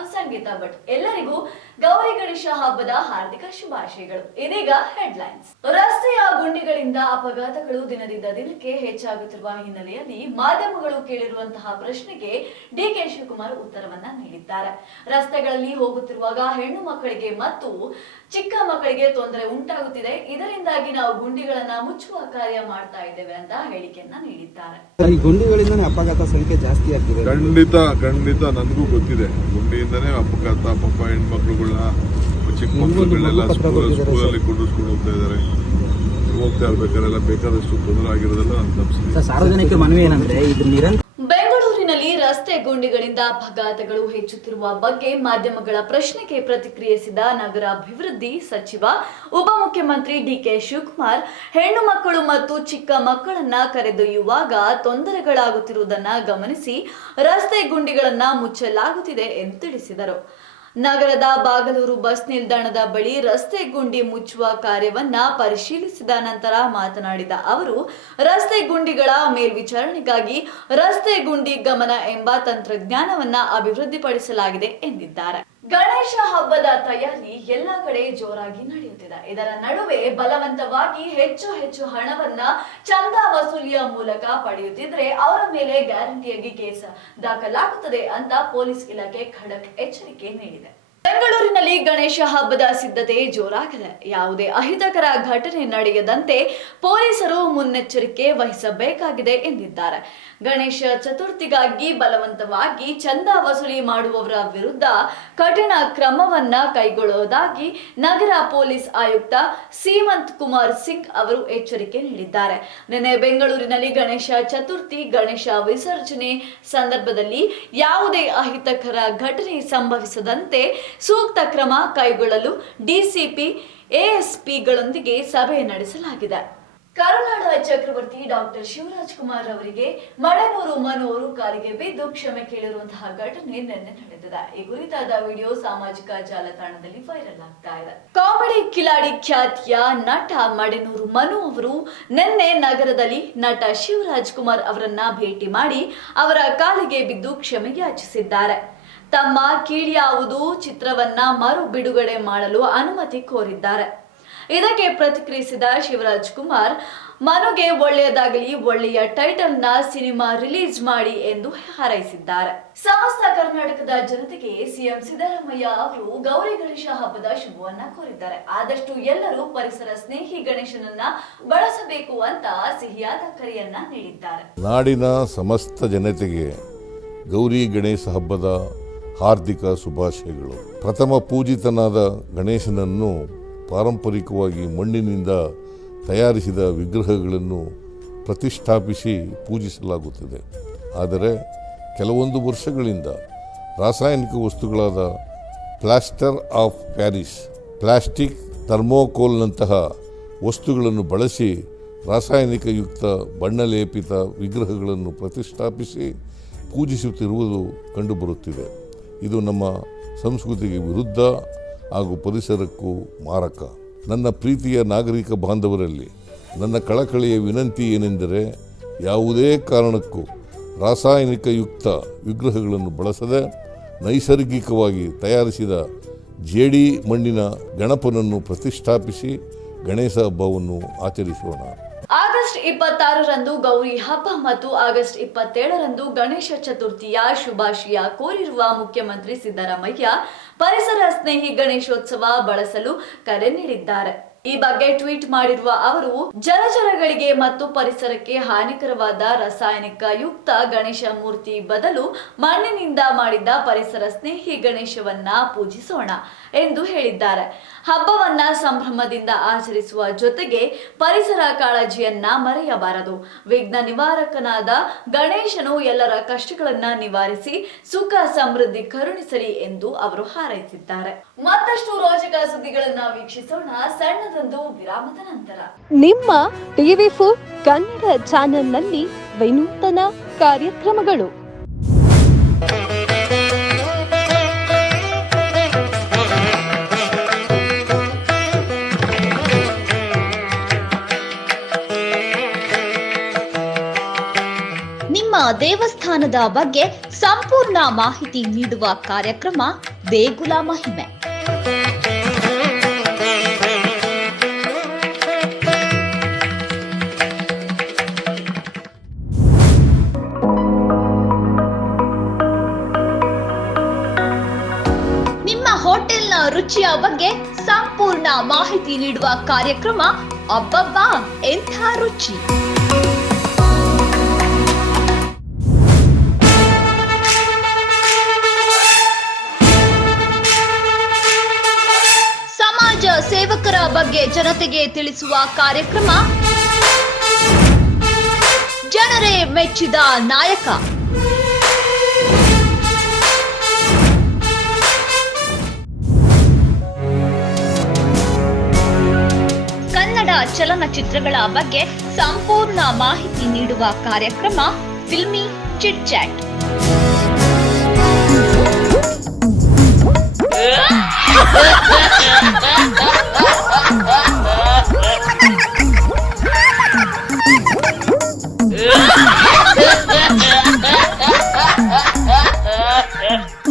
ನಾನು ಸಂಗೀತಾ ಭಟ್. ಎಲ್ಲರಿಗೂ ಗೌರಿ ಗಣೇಶ ಹಬ್ಬದ ಹಾರ್ದಿಕ ಶುಭಾಶಯಗಳು. ಇದೀಗ ಹೆಡ್ಲೈನ್ಸ್. ರಸ್ತೆಯ ಗುಂಡಿಗಳಿಂದ ಅಪಘಾತಗಳು ದಿನದಿಂದ ದಿನಕ್ಕೆ ಹೆಚ್ಚಾಗುತ್ತಿರುವ ಹಿನ್ನೆಲೆಯಲ್ಲಿ ಮಾಧ್ಯಮಗಳು ಕೇಳಿರುವಂತಹ ಪ್ರಶ್ನೆಗೆ ಡಿಕೆ ಶಿವಕುಮಾರ್ ಉತ್ತರವನ್ನ ನೀಡಿದ್ದಾರೆ. ರಸ್ತೆಗಳಲ್ಲಿ ಹೋಗುತ್ತಿರುವಾಗ ಹೆಣ್ಣು ಮಕ್ಕಳಿಗೆ ಮತ್ತು ಚಿಕ್ಕ ಮಕ್ಕಳಿಗೆ ತೊಂದರೆ ಉಂಟಾಗುತ್ತಿದೆ, ಇದರಿಂದಾಗಿ ನಾವು ಗುಂಡಿಗಳನ್ನ ಮುಚ್ಚುವ ಕಾರ್ಯ ಮಾಡ್ತಾ ಇದ್ದೇವೆ ಅಂತ ಹೇಳಿಕೆಯನ್ನ ನೀಡಿದ್ದಾರೆ. ಈ ಗುಂಡಿಗಳಿಂದ ಅಪಘಾತ ಸಂಖ್ಯೆ ಜಾಸ್ತಿ ಆಗ್ತಿದೆ. ಖಂಡಿತ ನನಗೂ ಗೊತ್ತಿದೆ. ಗುಂಡಿಯಿಂದನೇ ಅಪಘಾತ. ಪಾಪ ಹೆಣ್ಮಕ್ಳುಗಳನ್ನ ಚಿಕ್ಕ ಮಕ್ಕಳುಗಳನ್ನೆಲ್ಲ ಸ್ಕೂಲಲ್ಲಿ ಕುಂಡಿಸ್ಕೊಂಡು ಹೋಗ್ತಾ ಇದ್ದಾರೆ. ಹೋಗ್ತಾ ಇರ್ಬೇಕಾರೆಲ್ಲ ಬೇಕಾದಷ್ಟು ತೊಂದರೆ ಆಗಿರೋದೆಲ್ಲ ನಾನು ತಪ್ಪಿಸಿದೆ. ಸಾರ್ವಜನಿಕ ಮನವಿ ಏನಂದ್ರೆ ಬೆಂಗಳೂರಿನಲ್ಲಿ ರಸ್ತೆ ಗುಂಡಿಗಳಿಂದ ಅಪಘಾತಗಳು ಹೆಚ್ಚುತ್ತಿರುವ ಬಗ್ಗೆ ಮಾಧ್ಯಮಗಳ ಪ್ರಶ್ನೆಗೆ ಪ್ರತಿಕ್ರಿಯಿಸಿದ ನಗರಾಭಿವೃದ್ಧಿ ಸಚಿವ ಉಪಮುಖ್ಯಮಂತ್ರಿ ಡಿಕೆ ಶಿವಕುಮಾರ್, ಹೆಣ್ಣು ಮಕ್ಕಳು ಮತ್ತು ಚಿಕ್ಕ ಮಕ್ಕಳನ್ನ ಕರೆದೊಯ್ಯುವಾಗ ತೊಂದರೆಗಳಾಗುತ್ತಿರುವುದನ್ನು ಗಮನಿಸಿ ರಸ್ತೆ ಗುಂಡಿಗಳನ್ನ ಮುಚ್ಚಲಾಗುತ್ತಿದೆ ಎಂದು ತಿಳಿಸಿದರು. ನಗರದ ಬಾಗಲೂರು ಬಸ್ ನಿಲ್ದಾಣದ ಬಳಿ ರಸ್ತೆ ಗುಂಡಿ ಮುಚ್ಚುವ ಕಾರ್ಯವನ್ನ ಪರಿಶೀಲಿಸಿದ ನಂತರ ಮಾತನಾಡಿದ ಅವರು, ರಸ್ತೆ ಗುಂಡಿಗಳ ಮೇಲ್ವಿಚಾರಣೆಗಾಗಿ ರಸ್ತೆ ಗುಂಡಿ ಗಮನ ಎಂಬ ತಂತ್ರಜ್ಞಾನವನ್ನ ಅಭಿವೃದ್ಧಿಪಡಿಸಲಾಗಿದೆ ಎಂದಿದ್ದಾರೆ. ಗಣೇಶ ಹಬ್ಬದ ತಯಾರಿ ಎಲ್ಲ ಕಡೆ ಜೋರಾಗಿ ನಡೆಯುತ್ತಿದೆ. ಇದರ ನಡುವೆ ಬಲವಂತವಾಗಿ ಹೆಚ್ಚು ಹಣವನ್ನ ಚಂದಾ ವಸೂಲಿಯ ಮೂಲಕ ಪಡೆಯುತ್ತಿದ್ರೆ ಅವರ ಮೇಲೆ ಗ್ಯಾರಂಟಿಯಾಗಿ ಕೇಸ್ ದಾಖಲಾಗುತ್ತದೆ ಅಂತ ಪೊಲೀಸ್ ಇಲಾಖೆ ಖಡಕ್ ಎಚ್ಚರಿಕೆ ನೀಡಿದೆ. ಬೆಂಗಳೂರಿನಲ್ಲಿ ಗಣೇಶ ಹಬ್ಬದ ಸಿದ್ಧತೆ ಜೋರಾಗಿದೆ. ಯಾವುದೇ ಅಹಿತಕರ ಘಟನೆ ನಡೆಯದಂತೆ ಪೊಲೀಸರು ಮುನ್ನೆಚ್ಚರಿಕೆ ವಹಿಸಬೇಕಾಗಿದೆ ಎಂದಿದ್ದಾರೆ. ಗಣೇಶ ಚತುರ್ಥಿಗಾಗಿ ಬಲವಂತವಾಗಿ ಚಂದಾ ವಸೂಲಿ ಮಾಡುವವರ ವಿರುದ್ಧ ಕಠಿಣ ಕ್ರಮವನ್ನ ಕೈಗೊಳ್ಳುವುದಾಗಿ ನಗರ ಪೊಲೀಸ್ ಆಯುಕ್ತ ಸೀಮಂತ್ ಕುಮಾರ್ ಸಿಂಗ್ ಅವರು ಎಚ್ಚರಿಕೆ ನೀಡಿದ್ದಾರೆ. ನಿನ್ನೆ ಬೆಂಗಳೂರಿನಲ್ಲಿ ಗಣೇಶ ಚತುರ್ಥಿ ಗಣೇಶ ವಿಸರ್ಜನೆ ಸಂದರ್ಭದಲ್ಲಿ ಯಾವುದೇ ಅಹಿತಕರ ಘಟನೆ ಸಂಭವಿಸದಂತೆ ಸೂಕ್ತ ಕ್ರಮ ಕೈಗೊಳ್ಳಲು ಡಿಸಿಪಿ ಎಎಸ್ಪಿಗಳೊಂದಿಗೆ ಸಭೆ ನಡೆಸಲಾಗಿದೆ. ಕರುನಾಡ ಚಕ್ರವರ್ತಿ ಡಾಕ್ಟರ್ ಶಿವರಾಜ್ ಕುಮಾರ್ ಅವರಿಗೆ ಮಡನೂರು ಮನು ಅವರು ಕಾಲಿಗೆ ಬಿದ್ದು ಕ್ಷಮೆ ಕೇಳಿರುವಂತಹ ಘಟನೆ ನಿನ್ನೆ ನಡೆದಿದೆ. ಈ ಕುರಿತಾದ ವಿಡಿಯೋ ಸಾಮಾಜಿಕ ಜಾಲತಾಣದಲ್ಲಿ ವೈರಲ್ ಆಗ್ತಾ ಇದೆ. ಕಾಮಿಡಿ ಕಿಲಾಡಿ ಖ್ಯಾತಿಯ ನಟ ಮಡನೂರು ಮನು ಅವರು ನಿನ್ನೆ ನಗರದಲ್ಲಿ ನಟ ಶಿವರಾಜ್ ಕುಮಾರ್ ಅವರನ್ನ ಭೇಟಿ ಮಾಡಿ ಅವರ ಕಾಲಿಗೆ ಬಿದ್ದು ಕ್ಷಮೆ ಯಾಚಿಸಿದ್ದಾರೆ. ತಮ್ಮ ಕೀಳ್ಯಾವುದು ಚಿತ್ರವನ್ನ ಮರು ಬಿಡುಗಡೆ ಮಾಡಲು ಅನುಮತಿ ಕೋರಿದ್ದಾರೆ. ಇದಕ್ಕೆ ಪ್ರತಿಕ್ರಿಯಿಸಿದ ಶಿವರಾಜ್ ಕುಮಾರ್, ಮನುಗೆ ಒಳ್ಳೆಯದಾಗಲಿ, ಒಳ್ಳೆಯ ಟೈಟಲ್ ನ ಸಿನಿಮಾ ರಿಲೀಸ್ ಮಾಡಿ ಎಂದು ಹಾರೈಸಿದ್ದಾರೆ. ಸಮಸ್ತ ಕರ್ನಾಟಕದ ಜನತೆಗೆ ಸಿಎಂ ಸಿದ್ದರಾಮಯ್ಯ ಅವರು ಗೌರಿ ಗಣೇಶ ಹಬ್ಬದ ಶುಭವನ್ನ ಕೋರಿದ್ದಾರೆ. ಆದಷ್ಟು ಎಲ್ಲರೂ ಪರಿಸರ ಸ್ನೇಹಿ ಗಣೇಶನನ್ನ ಬಳಸಬೇಕು ಅಂತ ಸಿಹಿಯಾದ ಕರೆಯನ್ನ ನೀಡಿದ್ದಾರೆ. ನಾಡಿನ ಸಮಸ್ತ ಜನತೆಗೆ ಗೌರಿ ಗಣೇಶ ಹಬ್ಬದ ಹಾರ್ದಿಕ ಶುಭಾಶಯಗಳು. ಪ್ರಥಮ ಪೂಜಿತನಾದ ಗಣೇಶನನ್ನು ಪಾರಂಪರಿಕವಾಗಿ ಮಣ್ಣಿನಿಂದ ತಯಾರಿಸಿದ ವಿಗ್ರಹಗಳನ್ನು ಪ್ರತಿಷ್ಠಾಪಿಸಿ ಪೂಜಿಸಲಾಗುತ್ತದೆ. ಆದರೆ ಕೆಲವೊಂದು ವರ್ಷಗಳಿಂದ ರಾಸಾಯನಿಕ ವಸ್ತುಗಳಾದ ಪ್ಲಾಸ್ಟರ್ ಆಫ್ ಪ್ಯಾರಿಸ್, ಪ್ಲಾಸ್ಟಿಕ್, ಥರ್ಮೋಕೋಲ್ನಂತಹ ವಸ್ತುಗಳನ್ನು ಬಳಸಿ ರಾಸಾಯನಿಕಯುಕ್ತ ಬಣ್ಣಲೇಪಿತ ವಿಗ್ರಹಗಳನ್ನು ಪ್ರತಿಷ್ಠಾಪಿಸಿ ಪೂಜಿಸುತ್ತಿರುವುದು ಕಂಡುಬರುತ್ತಿದೆ. ಇದು ನಮ್ಮ ಸಂಸ್ಕೃತಿಗೆ ವಿರುದ್ಧ ಹಾಗೂ ಪರಿಸರಕ್ಕೂ ಮಾರಕ. ನನ್ನ ಪ್ರೀತಿಯ ನಾಗರಿಕ ಬಾಂಧವರಲ್ಲಿ ನನ್ನ ಕಳಕಳಿಯ ವಿನಂತಿ ಏನೆಂದರೆ, ಯಾವುದೇ ಕಾರಣಕ್ಕೂ ರಾಸಾಯನಿಕಯುಕ್ತ ವಿಗ್ರಹಗಳನ್ನು ಬಳಸದೆ ನೈಸರ್ಗಿಕವಾಗಿ ತಯಾರಿಸಿದ ಜೇಡಿ ಮಣ್ಣಿನ ಗಣಪನನ್ನು ಪ್ರತಿಷ್ಠಾಪಿಸಿ ಗಣೇಶ ಹಬ್ಬವನ್ನು ಆಚರಿಸೋಣ. ಆಗಸ್ಟ್ 26ರಂದು ಗೌರಿ ಹಬ್ಬ ಮತ್ತು ಆಗಸ್ಟ್ 27ರಂದು ಗಣೇಶ ಚತುರ್ಥಿಯ ಶುಭಾಶಯ ಕೋರಿರುವ ಮುಖ್ಯಮಂತ್ರಿ ಸಿದ್ದರಾಮಯ್ಯ ಪರಿಸರ ಸ್ನೇಹಿ ಗಣೇಶೋತ್ಸವ ಬಳಸಲು ಕರೆ ನೀಡಿದ್ದಾರೆ. ಈ ಬಗ್ಗೆ ಟ್ವೀಟ್ ಮಾಡಿರುವ ಅವರು, ಜಲಚರಗಳಿಗೆ ಮತ್ತು ಪರಿಸರಕ್ಕೆ ಹಾನಿಕರವಾದ ರಾಸಾಯನಿಕ ಯುಕ್ತ ಗಣೇಶ ಮೂರ್ತಿ ಬದಲು ಮಣ್ಣಿನಿಂದ ಮಾಡಿದ ಪರಿಸರ ಸ್ನೇಹಿ ಗಣೇಶವನ್ನ ಪೂಜಿಸೋಣ ಎಂದು ಹೇಳಿದ್ದಾರೆ. ಹಬ್ಬವನ್ನ ಸಂಭ್ರಮದಿಂದ ಆಚರಿಸುವ ಜೊತೆಗೆ ಪರಿಸರ ಕಾಳಜಿಯನ್ನ ಮರೆಯಬಾರದು. ವಿಘ್ನ ನಿವಾರಕನಾದ ಗಣೇಶನು ಎಲ್ಲರ ಕಷ್ಟಗಳನ್ನ ನಿವಾರಿಸಿ ಸುಖ ಸಮೃದ್ಧಿ ಕರುಣಿಸಲಿ ಎಂದು ಅವರು ಹಾರೈಸಿದ್ದಾರೆ. ಮತ್ತಷ್ಟು ರೋಚಕ ಸುದ್ದಿಗಳನ್ನ ವೀಕ್ಷಿಸೋಣ ಸಣ್ಣದೊಂದು ವಿರಾಮದ ನಂತರ. ನಿಮ್ಮ ಟಿವಿ4 ಕನ್ನಡ ಚಾನೆಲ್ನಲ್ಲಿ ವಿನೂತನ ಕಾರ್ಯಕ್ರಮಗಳು. ದೇವಸ್ಥಾನದ ಬಗ್ಗೆ ಸಂಪೂರ್ಣ ಮಾಹಿತಿ ನೀಡುವ ಕಾರ್ಯಕ್ರಮ ದೇಗುಲ ಮಹಿಮೆ. ನಿಮ್ಮ ಹೋಟೆಲ್ನ ರುಚಿಯ ಬಗ್ಗೆ ಸಂಪೂರ್ಣ ಮಾಹಿತಿ ನೀಡುವ ಕಾರ್ಯಕ್ರಮ ಅಬ್ಬಬ್ಬಾ ಎಂಥ ರುಚಿ. ಸಮಾಜ ಸೇವಕರ ಬಗ್ಗೆ ಜನತೆಗೆ ತಿಳಿಸುವ ಕಾರ್ಯಕ್ರಮ ಜನರೇ ಮೆಚ್ಚಿದ ನಾಯಕ. ಕನ್ನಡ ಚಲನಚಿತ್ರಗಳ ಬಗ್ಗೆ ಸಂಪೂರ್ಣ ಮಾಹಿತಿ ನೀಡುವ ಕಾರ್ಯಕ್ರಮ ಫಿಲ್ಮಿ ಚಿಟ್ ಚಾಟ್.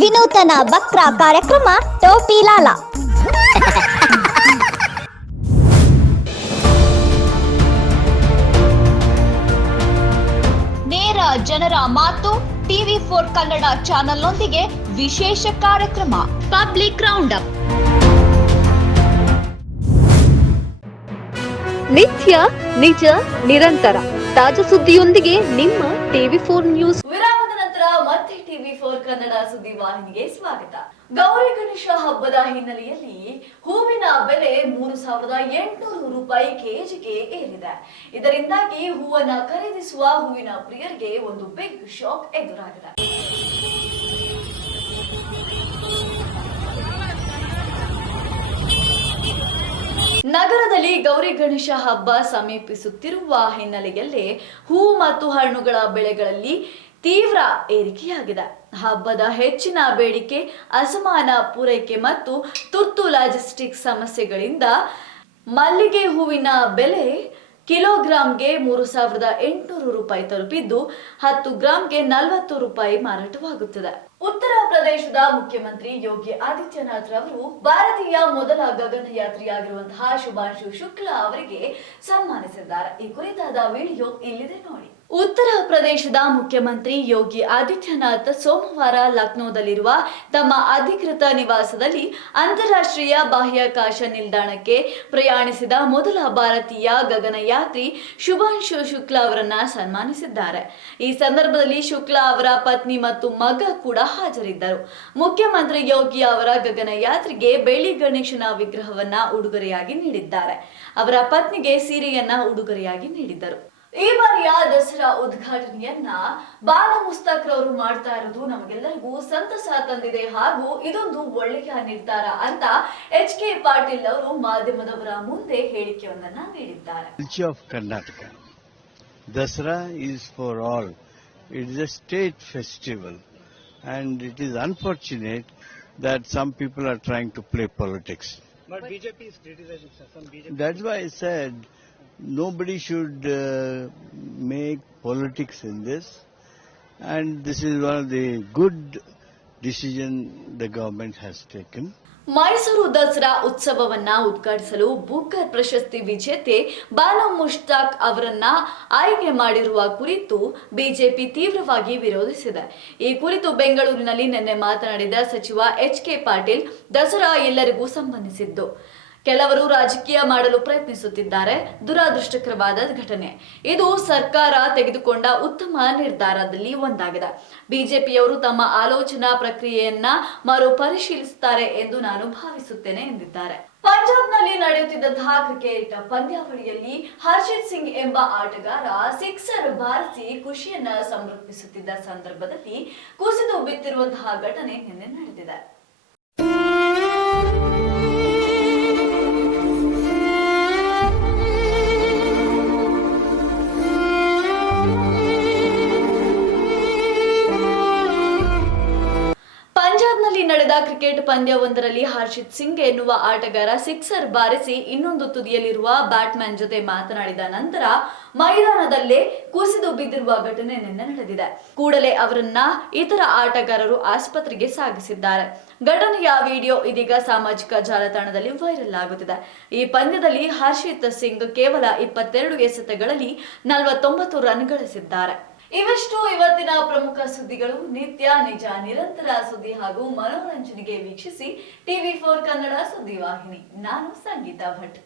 ವಿನೂತನ ಬಕ್ರ ಕಾರ್ಯಕ್ರಮ ಟೋಪಿ ಲಾಲ. ನೇರ ಜನರ ಮಾತು TV4 ಕನ್ನಡ ಚಾನೆಲ್ನೊಂದಿಗೆ ವಿಶೇಷ ಕಾರ್ಯಕ್ರಮ ಪಬ್ಲಿಕ್ ರೌಂಡ್ ಅಪ್. ನಿತ್ಯ ನಿಜ ನಿರಂತರ ತಾಜಾ ಸುದ್ದಿಯೊಂದಿಗೆ ನಿಮ್ಮ TV4 ನ್ಯೂಸ್. ವಿರಾಮದ ನಂತರ ಮತ್ತೆ TV4 ಕನ್ನಡ ಸುದ್ದಿ ವಾಹಿನಿಗೆ ಸ್ವಾಗತ. ಗೌರಿ ಗಣೇಶ ಹಬ್ಬದ ಹಿನ್ನೆಲೆಯಲ್ಲಿ ಹೂವಿನ ಬೆಲೆ 3,800 ರೂಪಾಯಿ ಕೆಜಿಗೆ ಏರಿದೆ. ಇದರಿಂದಾಗಿ ಹೂವನ್ನ ಖರೀದಿಸುವ ಹೂವಿನ ಪ್ರಿಯರಿಗೆ ಒಂದು ಬಿಗ್ ಶಾಕ್ ಎದುರಾಗಿದೆ. ನಗರದಲ್ಲಿ ಗೌರಿ ಗಣೇಶ ಹಬ್ಬ ಸಮೀಪಿಸುತ್ತಿರುವ ಹಿನ್ನೆಲೆಯಲ್ಲಿ ಹೂ ಮತ್ತು ಹಣ್ಣುಗಳ ಬೆಳೆಗಳಲ್ಲಿ ತೀವ್ರ ಏರಿಕೆಯಾಗಿದೆ. ಹಬ್ಬದ ಹೆಚ್ಚಿನ ಬೇಡಿಕೆ, ಅಸಮಾನ ಪೂರೈಕೆ ಮತ್ತು ತುರ್ತು ಲಾಜಿಸ್ಟಿಕ್ಸ್ ಸಮಸ್ಯೆಗಳಿಂದ ಮಲ್ಲಿಗೆ ಹೂವಿನ ಬೆಲೆ ಕಿಲೋಗ್ರಾಂಗೆ 3,800 ರೂಪಾಯಿ ತಲುಪಿದ್ದು 10 ಗ್ರಾಂಗೆ 40 ರೂಪಾಯಿ ಮಾರಾಟವಾಗುತ್ತದೆ. ಉತ್ತರ ಪ್ರದೇಶದ ಮುಖ್ಯಮಂತ್ರಿ ಯೋಗಿ ಆದಿತ್ಯನಾಥ್ ರವರು ಭಾರತೀಯ ಮೊದಲ ಗಗನಯಾತ್ರಿಯಾಗಿರುವಂತಹ ಶುಭಾಂಶು ಶುಕ್ಲಾ ಅವರಿಗೆ ಸನ್ಮಾನಿಸಿದ್ದಾರೆ. ಈ ಕುರಿತಾದ ವಿಡಿಯೋ ಇಲ್ಲಿದೆ ನೋಡಿ. ಉತ್ತರ ಪ್ರದೇಶದ ಮುಖ್ಯಮಂತ್ರಿ ಯೋಗಿ ಆದಿತ್ಯನಾಥ್ ಸೋಮವಾರ ಲಕ್ನೋದಲ್ಲಿರುವ ತಮ್ಮ ಅಧಿಕೃತ ನಿವಾಸದಲ್ಲಿ ಅಂತಾರಾಷ್ಟ್ರೀಯ ಬಾಹ್ಯಾಕಾಶ ನಿಲ್ದಾಣಕ್ಕೆ ಪ್ರಯಾಣಿಸಿದ ಮೊದಲ ಭಾರತೀಯ ಗಗನಯಾತ್ರಿ ಶುಭಾಂಶು ಶುಕ್ಲಾ ಅವರನ್ನ ಸನ್ಮಾನಿಸಿದ್ದಾರೆ. ಈ ಸಂದರ್ಭದಲ್ಲಿ ಶುಕ್ಲಾ ಅವರ ಪತ್ನಿ ಮತ್ತು ಮಗ ಕೂಡ ಹಾಜರಿದ್ದರು. ಮುಖ್ಯಮಂತ್ರಿ ಯೋಗಿ ಅವರ ಗಗನಯಾತ್ರಿಗೆ ಬೆಳ್ಳಿ ಗಣೇಶನ ವಿಗ್ರಹವನ್ನ ಉಡುಗೊರೆಯಾಗಿ ನೀಡಿದ್ದಾರೆ. ಅವರ ಪತ್ನಿಗೆ ಸೀರೆಯನ್ನ ಉಡುಗೊರೆಯಾಗಿ ನೀಡಿದ್ದರು. ಈ ಬಾರಿಯ ದಸರಾ ಉದ್ಘಾಟನೆಯನ್ನ ಬಾನು ಮುಸ್ತಾಕ್ ರವರು ಮಾಡ್ತಾ ಇರೋದು ನಮಗೆಲ್ಲರಿಗೂ ಸಂತಸ ತಂದಿದೆ ಹಾಗೂ ಇದೊಂದು ಒಳ್ಳೆಯ ನಿರ್ಧಾರ ಅಂತ HK ಪಾಟೀಲ್ ಅವರು ಮಾಧ್ಯಮದವರ ಮುಂದೆ ಹೇಳಿಕೆಯೊಂದನ್ನ ನೀಡಿದ್ದಾರೆ. Of Karnataka, Dasara is for all. It is a state festival, and it is unfortunate that some people are trying to play politics. But BJP is criticizing some BJP. That's why I said nobody should make politics in this, and this is one of the good decision the government has taken. Mysuru Dasara ಉತ್ಸವವನ್ನ ಉದ್ಘಾಟಿಸಲು Booker ಪ್ರಶಸ್ತಿ ವಿಜೇತೆ ಬಾನು ಮುಷ್ತಾಕ್ ಅವರನ್ನ ಆಯ್ಕೆ ಮಾಡಿರುವ ಕುರಿತು BJP ತೀವ್ರವಾಗಿ ವಿರೋಧಿಸಿದೆ. ಈ ಕುರಿತು ಬೆಂಗಳೂರಿನಲ್ಲಿ ನಿನ್ನೆ ಮಾತನಾಡಿದ ಸಚಿವ HK ಪಾಟೀಲ್, ದಸರಾ ಎಲ್ಲರಿಗೂ ಸಂಬಂಧಿಸಿದ್ದು. ಕೆಲವರು ರಾಜಕೀಯ ಮಾಡಲು ಪ್ರಯತ್ನಿಸುತ್ತಿದ್ದಾರೆ. ದುರಾದೃಷ್ಟಕರವಾದ ಘಟನೆ ಇದು. ಸರ್ಕಾರ ತೆಗೆದುಕೊಂಡ ಉತ್ತಮ ನಿರ್ಧಾರದಲ್ಲಿ ಒಂದಾಗಿದೆ. ಬಿಜೆಪಿಯವರು ತಮ್ಮ ಆಲೋಚನಾ ಪ್ರಕ್ರಿಯೆಯನ್ನ ಮರುಪರಿಶೀಲಿಸುತ್ತಾರೆ ಎಂದು ನಾನು ಭಾವಿಸುತ್ತೇನೆ ಎಂದಿದ್ದಾರೆ. ಪಂಜಾಬ್ನಲ್ಲಿ ನಡೆಯುತ್ತಿದ್ದಂತಹ ಕ್ರಿಕೆಟ್ ಪಂದ್ಯಾವಳಿಯಲ್ಲಿ ಹರ್ಷಿತ್ ಸಿಂಗ್ ಎಂಬ ಆಟಗಾರ ಸಿಕ್ಸರ್ ಬಾರಿಸಿ ಖುಷಿಯನ್ನ ಸಮರ್ಪಿಸುತ್ತಿದ್ದ ಸಂದರ್ಭದಲ್ಲಿ ಕುಸಿದು ಬಿದ್ದಿರುವಂತಹ ಘಟನೆ ನಿನ್ನೆ ನಡೆದಿದೆ. ಪಂಜಾಬ್ನಲ್ಲಿ ನಡೆದ ಕ್ರಿಕೆಟ್ ಪಂದ್ಯವೊಂದರಲ್ಲಿ ಹರ್ಷಿತ್ ಸಿಂಗ್ ಎನ್ನುವ ಆಟಗಾರ ಸಿಕ್ಸರ್ ಬಾರಿಸಿ ಇನ್ನೊಂದು ತುದಿಯಲ್ಲಿರುವ ಬ್ಯಾಟ್ಮನ್ ಜೊತೆ ಮಾತನಾಡಿದ ನಂತರ ಮೈದಾನದಲ್ಲೇ ಕುಸಿದು ಬಿದ್ದಿರುವ ಘಟನೆ ನಿನ್ನೆ ನಡೆದಿದೆ. ಕೂಡಲೇ ಅವರನ್ನ ಇತರ ಆಟಗಾರರು ಆಸ್ಪತ್ರೆಗೆ ಸಾಗಿಸಿದ್ದಾರೆ. ಘಟನೆಯ ವಿಡಿಯೋ ಇದೀಗ ಸಾಮಾಜಿಕ ಜಾಲತಾಣದಲ್ಲಿ ವೈರಲ್ ಆಗುತ್ತಿದೆ. ಈ ಪಂದ್ಯದಲ್ಲಿ ಹರ್ಷಿತ್ ಸಿಂಗ್ ಕೇವಲ 22 ಎಸೆತಗಳಲ್ಲಿ 49 ರನ್ ಗಳಿಸಿದ್ದಾರೆ. ಇವೆಷ್ಟು ಇವತ್ತಿನ ಪ್ರಮುಖ ಸುದ್ದಿಗಳು. ನಿತ್ಯ ನಿಜ ನಿರಂತರ ಸುದ್ದಿ ಹಾಗೂ ಮನೋರಂಜನೆಗೆ ವೀಕ್ಷಿಸಿ TV4 ಕನ್ನಡ ಸುದ್ದಿವಾಹಿನಿ. ನಾನು ಸಂಗೀತಾ ಭಟ್.